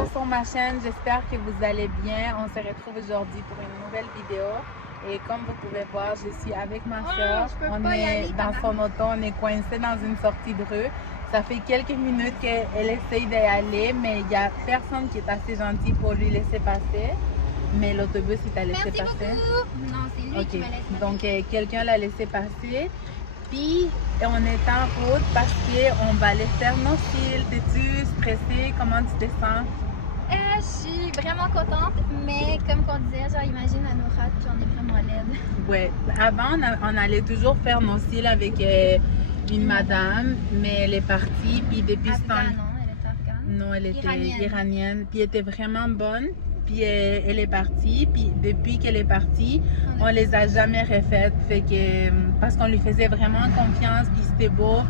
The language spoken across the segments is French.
retour sur ma chaîne, j'espère que vous allez bien. On se retrouve aujourd'hui pour une nouvelle vidéo. Et comme vous pouvez voir, je suis avec ma soeur. On est dans son auto, on est coincé dans une sortie de rue. Ça fait quelques minutes qu'elle essaye d'y aller, mais il n'y a personne qui est assez gentil pour lui laisser passer. Mais l'autobus, il t'a laissé passer? Beaucoup. Non, c'est lui qui m'a laissé passer. Donc, quelqu'un l'a laissé passer. Puis, on est en route parce qu'on va aller faire nos cils. T'es-tu stressée? Comment tu te sens? Je suis vraiment contente, mais comme on disait, genre imagine à nos rats, j'en ai vraiment laide. Ouais. Avant, on allait toujours faire nos cils avec une madame, mais elle est partie. Puis depuis ce temps... Non, elle était afghane. Non, elle était iranienne. Puis elle était vraiment bonne. Puis elle est partie. Puis depuis qu'elle est partie, on les a jamais refaites. Fait que, parce qu'on lui faisait vraiment confiance. Puis c'était beau.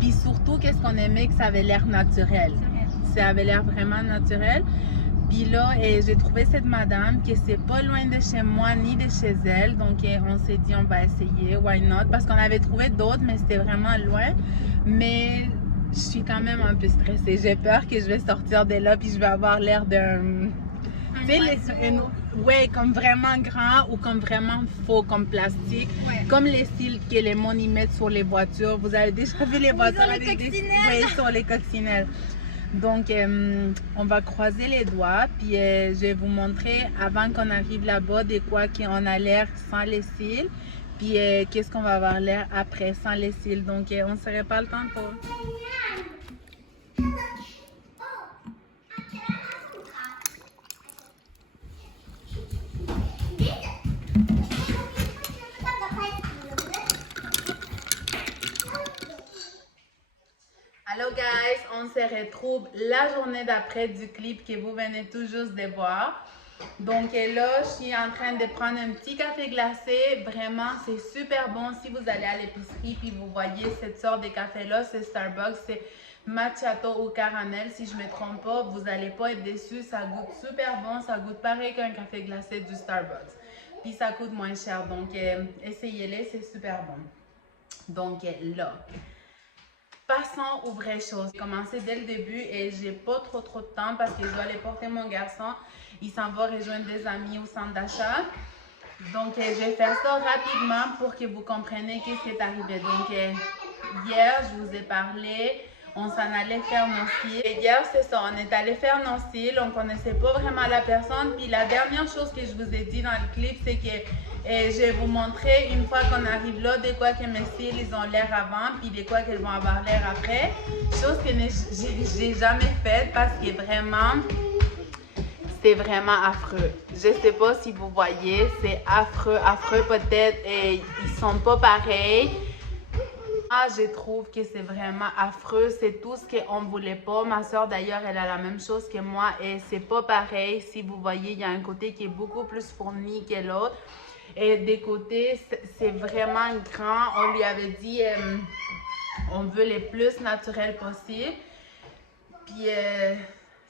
Puis surtout, qu'est-ce qu'on aimait, que ça avait l'air naturel. Ça avait l'air vraiment naturel. Puis là, j'ai trouvé cette madame qui c'est pas loin de chez moi ni de chez elle. Donc, on s'est dit, on va essayer. Why not? Parce qu'on avait trouvé d'autres, mais c'était vraiment loin. Mais je suis quand même un peu stressée. J'ai peur que je vais sortir de là puis je vais avoir l'air d'un... Ouais, comme vraiment grand ou comme vraiment faux, comme plastique. Ouais. Comme les cils que les gens y mettent sur les voitures. Vous avez déjà vu les voitures sur les coccinelles? Oui, sur les coccinelles. Donc, on va croiser les doigts. Puis, je vais vous montrer avant qu'on arrive là-bas de quoi qu'on a l'air sans les cils. Puis, qu'est-ce qu'on va avoir l'air après sans les cils. Donc, on se reparle tantôt. Hello guys, on se retrouve la journée d'après du clip que vous venez tout juste de voir. Donc là, je suis en train de prendre un petit café glacé. Vraiment, c'est super bon. Si vous allez à l'épicerie puis vous voyez cette sorte de café-là, c'est Starbucks. C'est macchiato au caramel. Si je ne me trompe pas, vous n'allez pas être déçus. Ça goûte super bon. Ça goûte pareil qu'un café glacé du Starbucks. Puis ça coûte moins cher. Donc, essayez-les, c'est super bon. Donc là... Passons aux vraies choses. J'ai commencé dès le début et j'ai pas trop de temps parce que je dois aller porter mon garçon. Il s'en va rejoindre des amis au centre d'achat. Donc, je vais faire ça rapidement pour que vous compreniez ce qui est arrivé. Donc, hier, je vous ai parlé, on s'en allait faire nos cils. Et hier, c'est ça, on est allé faire nos cils, on connaissait pas vraiment la personne. Puis la dernière chose que je vous ai dit dans le clip, c'est que je vais vous montrer une fois qu'on arrive là, de quoi que mes cils ils ont l'air avant, puis de quoi qu'ils vont avoir l'air après. Chose que j'ai jamais faite parce que vraiment, c'est vraiment affreux. Je sais pas si vous voyez, c'est affreux peut-être, et ils sont pas pareils. Ah, je trouve que c'est vraiment affreux, c'est tout ce qu'on ne voulait pas. Ma soeur d'ailleurs, elle a la même chose que moi et c'est pas pareil. Si vous voyez, il y a un côté qui est beaucoup plus fourni que l'autre. Et des côtés, c'est vraiment grand. On lui avait dit, on veut les plus naturels possible. Puis,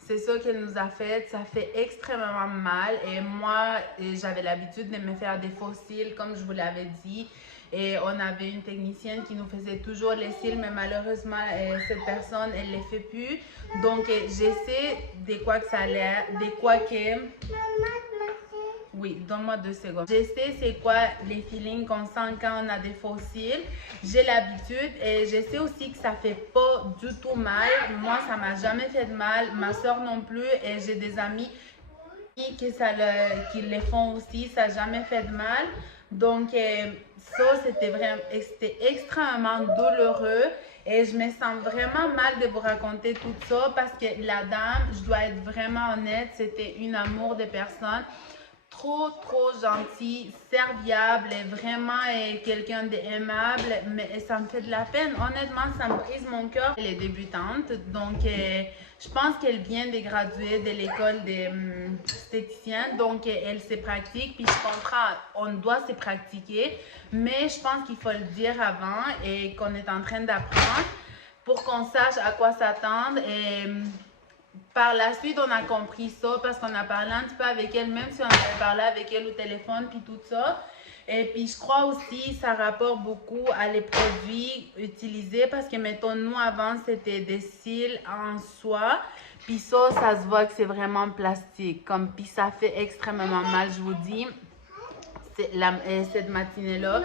c'est ça qu'elle nous a fait. Ça fait extrêmement mal. Et moi, j'avais l'habitude de me faire des faux cils, comme je vous l'avais dit. Et on avait une technicienne qui nous faisait toujours les cils, mais malheureusement, cette personne, elle ne les fait plus. Donc, j'essaie de quoi que ça a l'air, de quoi que... Oui, donne-moi 2 secondes. Je sais c'est quoi les feelings qu'on sent quand on a des faux cils. J'ai l'habitude et je sais aussi que ça fait pas du tout mal. Moi, ça m'a jamais fait de mal. Ma soeur non plus. Et j'ai des amis qui les font aussi. Ça n'a jamais fait de mal. Donc, ça, c'était extrêmement douloureux. Et je me sens vraiment mal de vous raconter tout ça parce que la dame, je dois être vraiment honnête, c'était une amour de personne. Trop gentil, serviable, vraiment quelqu'un d'aimable, mais ça me fait de la peine. Honnêtement, ça me brise mon cœur. Elle est débutante, donc je pense qu'elle vient de graduer de l'école des esthéticiens, donc elle se pratique, puis je comprends, on doit se pratiquer, mais je pense qu'il faut le dire avant et qu'on est en train d'apprendre pour qu'on sache à quoi s'attendre. Et par la suite, on a compris ça parce qu'on a parlé un petit peu avec elle, même si on avait parlé avec elle au téléphone puis tout ça. Et puis, je crois aussi ça rapporte beaucoup à les produits utilisés parce que, mettons, nous, avant, c'était des cils en soie. Puis ça se voit que c'est vraiment plastique. Comme, puis ça fait extrêmement mal, je vous dis. Cette matinée-là,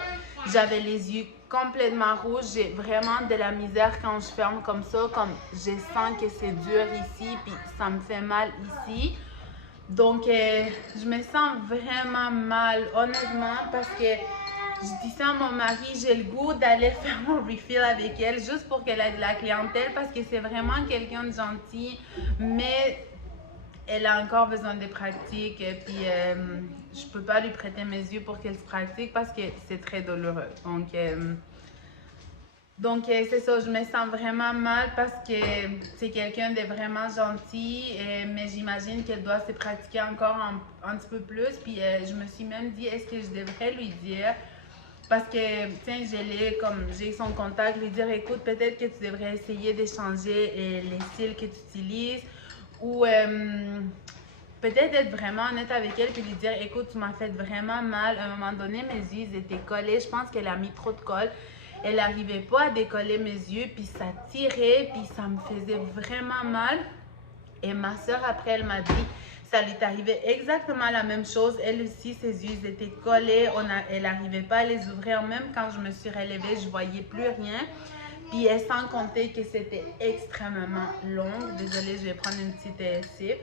j'avais les yeux complètement rouges. J'ai vraiment de la misère quand je ferme comme ça. Comme, je sens que c'est dur ici, puis ça me fait mal ici. Donc, je me sens vraiment mal, honnêtement, parce que je dis ça à mon mari, j'ai le goût d'aller faire mon refill avec elle, juste pour qu'elle ait de la clientèle, parce que c'est vraiment quelqu'un de gentil, mais elle a encore besoin de pratique, et puis je peux pas lui prêter mes yeux pour qu'elle se pratique, parce que c'est très douloureux. Donc, c'est ça, je me sens vraiment mal parce que c'est quelqu'un de vraiment gentil, mais j'imagine qu'elle doit se pratiquer encore un petit peu plus. Puis, je me suis même dit, est-ce que je devrais lui dire, parce que, tiens, j'ai son contact, lui dire, écoute, peut-être que tu devrais essayer d'échanger les styles que tu utilises, ou peut-être être vraiment honnête avec elle, puis lui dire, écoute, tu m'as fait vraiment mal. À un moment donné, mes yeux, ils étaient collés, je pense qu'elle a mis trop de colle. Elle n'arrivait pas à décoller mes yeux, puis ça tirait, puis ça me faisait vraiment mal. Et ma soeur, après, elle m'a dit, ça lui est arrivé exactement la même chose. Elle aussi, ses yeux étaient collés, elle n'arrivait pas à les ouvrir. Même quand je me suis relevée, je ne voyais plus rien. Puis sans compter que c'était extrêmement long. Désolée, je vais prendre une petite sip.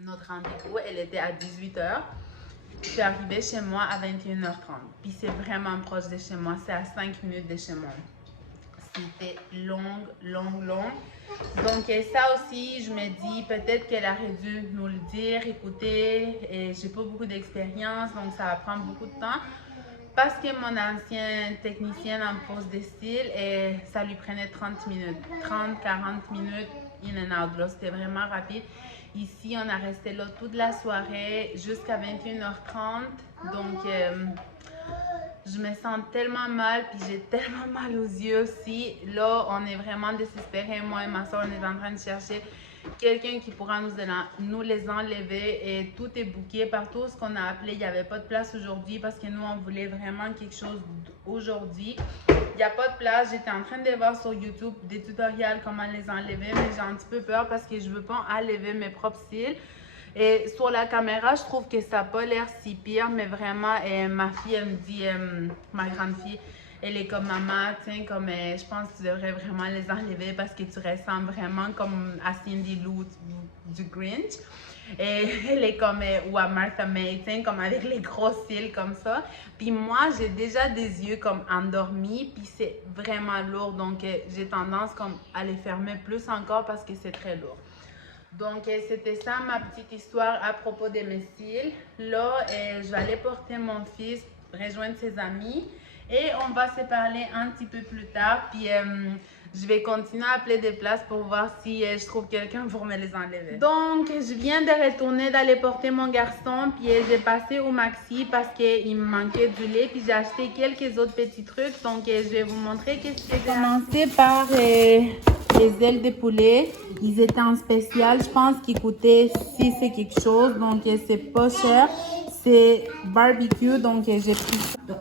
Notre rendez-vous, elle était à 18h. Je suis arrivée chez moi à 21h30. Puis c'est vraiment proche de chez moi. C'est à 5 minutes de chez moi. C'était long. Donc ça aussi, je me dis, peut-être qu'elle aurait dû nous le dire. Écoutez, j'ai pas beaucoup d'expérience, donc ça va prendre beaucoup de temps. Parce que mon ancienne technicienne en pose des styles, et ça lui prenait 30 minutes. 30-40 minutes in and out. Là, c'était vraiment rapide. Ici, on a resté là toute la soirée jusqu'à 21h30. Donc, je me sens tellement mal, puis j'ai tellement mal aux yeux aussi. Là, on est vraiment désespérés. Moi et ma soeur, on est en train de chercher quelqu'un qui pourra nous les enlever. Et tout est booké. Partout ce qu'on a appelé, il n'y avait pas de place aujourd'hui parce que nous, on voulait vraiment quelque chose aujourd'hui. Il n'y a pas de place. J'étais en train de voir sur YouTube des tutoriels comment les enlever, mais j'ai un petit peu peur parce que je ne veux pas enlever mes propres cils. Et sur la caméra, je trouve que ça n'a pas l'air si pire, mais vraiment, ma fille, elle me dit, ma grande fille, elle est comme maman, tiens, comme je pense que tu devrais vraiment les enlever parce que tu ressembles vraiment comme à Cindy Lou du Grinch. Et elle est comme, ou à Martha May, tiens, comme avec les gros cils comme ça. Puis moi, j'ai déjà des yeux comme endormis, puis c'est vraiment lourd. Donc, j'ai tendance comme à les fermer plus encore parce que c'est très lourd. Donc, c'était ça ma petite histoire à propos de mes cils. Là, je vais aller porter mon fils, rejoindre ses amis. Et on va se parler un petit peu plus tard. Puis, je vais continuer à appeler des places pour voir si je trouve quelqu'un pour me les enlever. Donc, je viens de retourner d'aller porter mon garçon. Puis, j'ai passé au Maxi parce qu'il me manquait du lait. Puis, j'ai acheté quelques autres petits trucs. Donc, je vais vous montrer qu'est-ce que j'ai commencé par les ailes de poulet. Ils étaient en spécial. Je pense qu'ils coûtaient 6 et quelque chose. Donc, c'est pas cher. C'est barbecue, donc j'ai pris ça.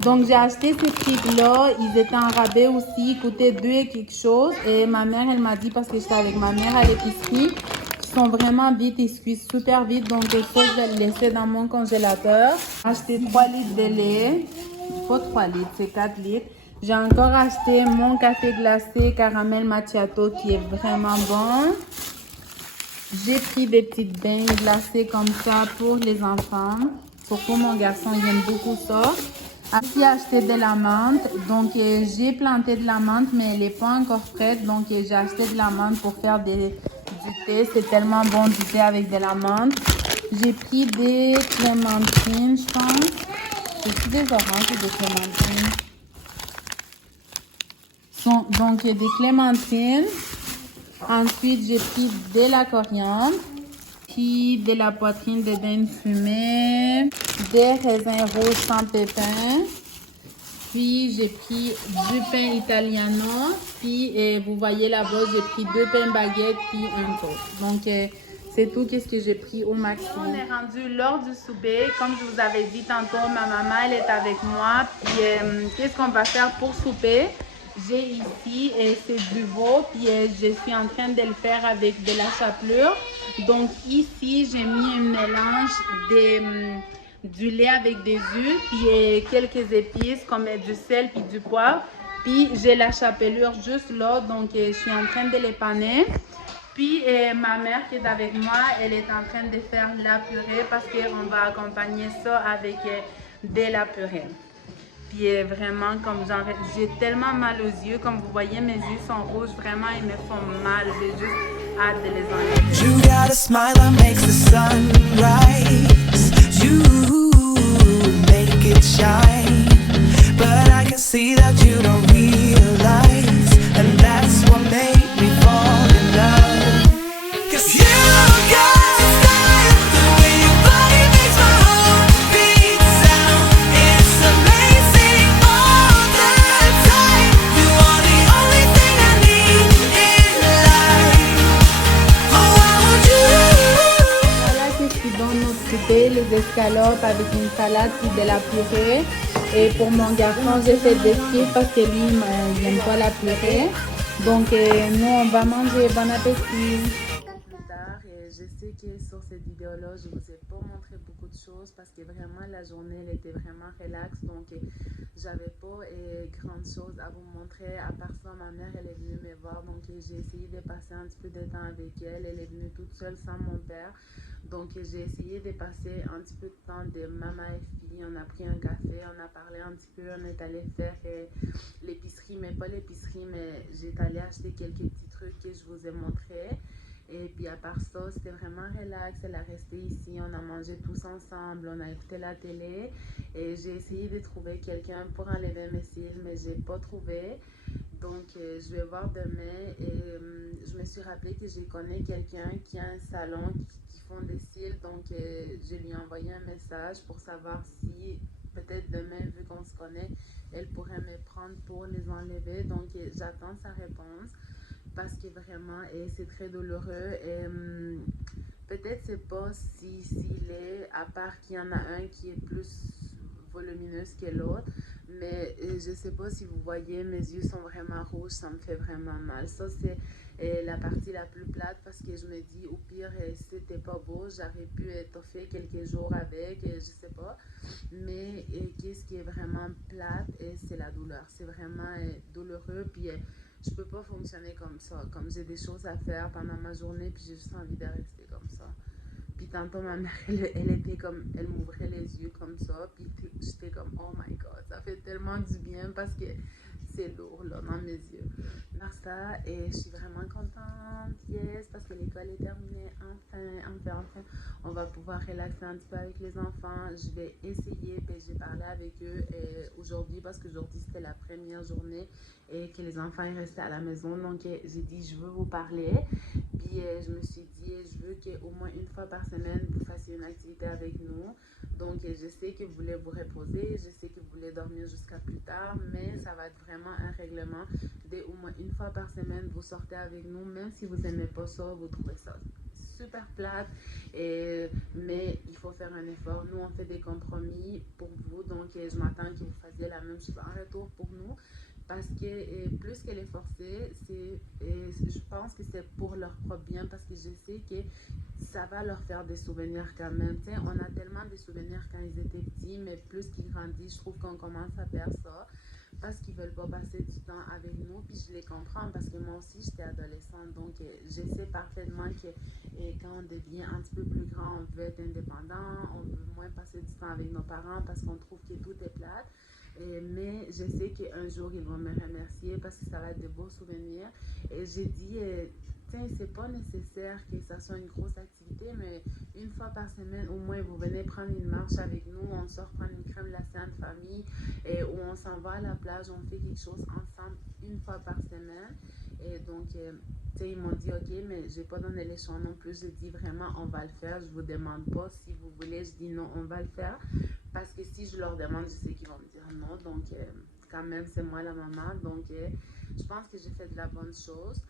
Donc j'ai acheté ces frites-là. Ils étaient en rabais aussi. Ils coûtaient 2 et quelque chose. Et ma mère, elle m'a dit, parce que j'étais avec ma mère à l'épicerie, qu'ils sont vraiment vite, ils se cuisent super vite. Donc ça, je vais le laisser dans mon congélateur. J'ai acheté 3 litres de lait. Pas 3 litres, c'est 4 litres. J'ai encore acheté mon café glacé caramel macchiato qui est vraiment bon. J'ai pris des petites beignes glacées comme ça pour les enfants. Surtout mon garçon, il aime beaucoup ça. J'ai acheté de la menthe. Donc, j'ai planté de la menthe, mais elle n'est pas encore prête. Donc, j'ai acheté de la menthe pour faire du thé. C'est tellement bon du thé avec de la menthe. J'ai pris des clémentines, je pense. C'est des oranges ou des clémentines? Donc, des clémentines. Ensuite, j'ai pris de la coriandre, puis de la poitrine de dinde fumée, des raisins rouges sans pépins, puis j'ai pris du pain italiano, puis vous voyez là-bas, j'ai pris 2 pains baguettes, puis un toast. Donc, C'est tout qu'est-ce que j'ai pris au maximum. On est rendu lors du souper. Comme je vous avais dit tantôt, ma maman, elle est avec moi. Puis, qu'est-ce qu'on va faire pour souper? J'ai ici, c'est du veau. Puis, je suis en train de le faire avec de la chapelure. Donc, ici, j'ai mis un mélange du lait avec des œufs. Puis, quelques épices comme du sel puis du poivre. Puis, j'ai la chapelure juste là. Donc, je suis en train de les paner. Puis, ma mère qui est avec moi, elle est en train de faire la purée parce qu'on va accompagner ça avec de la purée. Puis, vraiment, comme genre, j'ai tellement mal aux yeux. Comme vous voyez, mes yeux sont rouges. Vraiment, ils me font mal. J'ai juste hâte de les enlever. You got a smile that makes the sun rise. You make it shine. But I can see that you don't realize. And that's what made me fall in love. Les escalopes avec une salade puis de la purée. Et pour mon garçon, j'ai fait des frites parce que lui, il n'aime pas la purée. Donc, nous, on va manger. Bon appétit! Je sais que sur cette vidéo-là, je ne vous ai pas montré beaucoup de choses parce que vraiment, la journée, elle était vraiment relaxe. Donc, j'avais pas grande chose à vous montrer. À part ça, ma mère, elle est venue me voir. Donc, j'ai essayé de passer un petit peu de temps avec elle. Elle est venue toute seule sans mon père. Donc, j'ai essayé de passer un petit peu de temps de maman et fille. On a pris un café, on a parlé un petit peu. On est allé faire l'épicerie, mais pas l'épicerie, mais j'ai allé acheter quelques petits trucs que je vous ai montrés. Et puis à part ça, c'était vraiment relax. Elle a resté ici, on a mangé tous ensemble, on a écouté la télé. Et j'ai essayé de trouver quelqu'un pour enlever mes cils, mais j'ai pas trouvé. Donc je vais voir demain. Et je me suis rappelé que je connais quelqu'un qui a un salon qui font des cils. Donc je lui ai envoyé un message pour savoir si peut-être demain, vu qu'on se connaît, elle pourrait me prendre pour les enlever. Donc j'attends sa réponse. Parce que vraiment, c'est très douloureux. Et peut-être c'est pas s'il est, à part qu'il y en a un qui est plus volumineux que l'autre. Mais je sais pas si vous voyez, mes yeux sont vraiment rouges, ça me fait vraiment mal. Ça, c'est la partie la plus plate parce que je me dis, au pire, si c'était pas beau, j'aurais pu étoffer quelques jours avec, je sais pas. Mais qu'est-ce qui est vraiment plate, c'est la douleur. C'est vraiment douloureux. Puis je peux pas fonctionner comme ça. Comme j'ai des choses à faire pendant ma journée, puis j'ai juste envie de rester comme ça. Puis tantôt, ma mère, elle était comme, elle m'ouvrait les yeux comme ça, puis j'étais comme, oh my god, ça fait tellement du bien parce que c'est lourd là dans mes yeux. Martha, et je suis vraiment contente, yes, parce que l'école est terminée, enfin. On va pouvoir relaxer un petit peu avec les enfants. Je vais essayer, puis j'ai parlé avec eux aujourd'hui parce qu'aujourd'hui c'était la première journée et que les enfants ils restaient à la maison. Donc j'ai dit, je veux vous parler. Puis je me suis dit, je veux qu'au moins une fois par semaine, vous fassiez une activité avec nous. Donc je sais que vous voulez vous reposer, je sais que vous voulez dormir jusqu'à plus tard, mais ça va être vraiment un règlement d'au moins une fois par semaine, vous sortez avec nous, même si vous n'aimez pas ça, vous trouvez ça super plate, mais il faut faire un effort. Nous, on fait des compromis pour vous, donc je m'attends que vous fassiez la même chose en retour pour nous. Parce que plus qu'elle est forcée, je pense que c'est pour leur propre bien parce que je sais que ça va leur faire des souvenirs quand même. T'sais, on a tellement de souvenirs quand ils étaient petits, mais plus qu'ils grandissent, je trouve qu'on commence à perdre ça parce qu'ils veulent pas passer du temps avec nous. Puis je les comprends parce que moi aussi j'étais adolescente, donc je sais parfaitement que quand on devient un petit peu plus grand, on veut être indépendant, on veut moins passer du temps avec nos parents parce qu'on trouve que tout est plate. Mais je sais qu'un jour, ils vont me remercier parce que ça va être de beaux souvenirs. Et j'ai dit, tiens, c'est pas nécessaire que ça soit une grosse activité, mais une fois par semaine, au moins, vous venez prendre une marche avec nous, on sort prendre une crème glacée en famille, ou on s'en va à la plage, on fait quelque chose ensemble une fois par semaine. Et donc, ils m'ont dit, ok, mais j'ai pas donné les champs non plus. J'ai dit vraiment, on va le faire. Je vous demande pas si vous voulez. Je dis non, on va le faire. Parce que si je leur demande, je sais qu'ils vont me dire non. Donc, quand même, c'est moi la maman. Donc, je pense que j'ai fait de la bonne chose.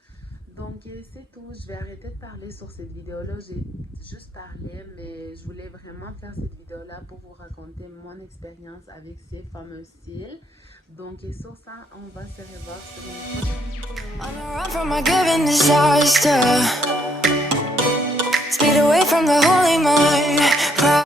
Donc c'est tout, je vais arrêter de parler sur cette vidéo-là, j'ai juste parlé, mais je voulais vraiment faire cette vidéo-là pour vous raconter mon expérience avec ces fameux cils. Donc sur ça, on va se revoir sur une prochaine vidéo. On a run from a given disaster, speed away from the holy mind.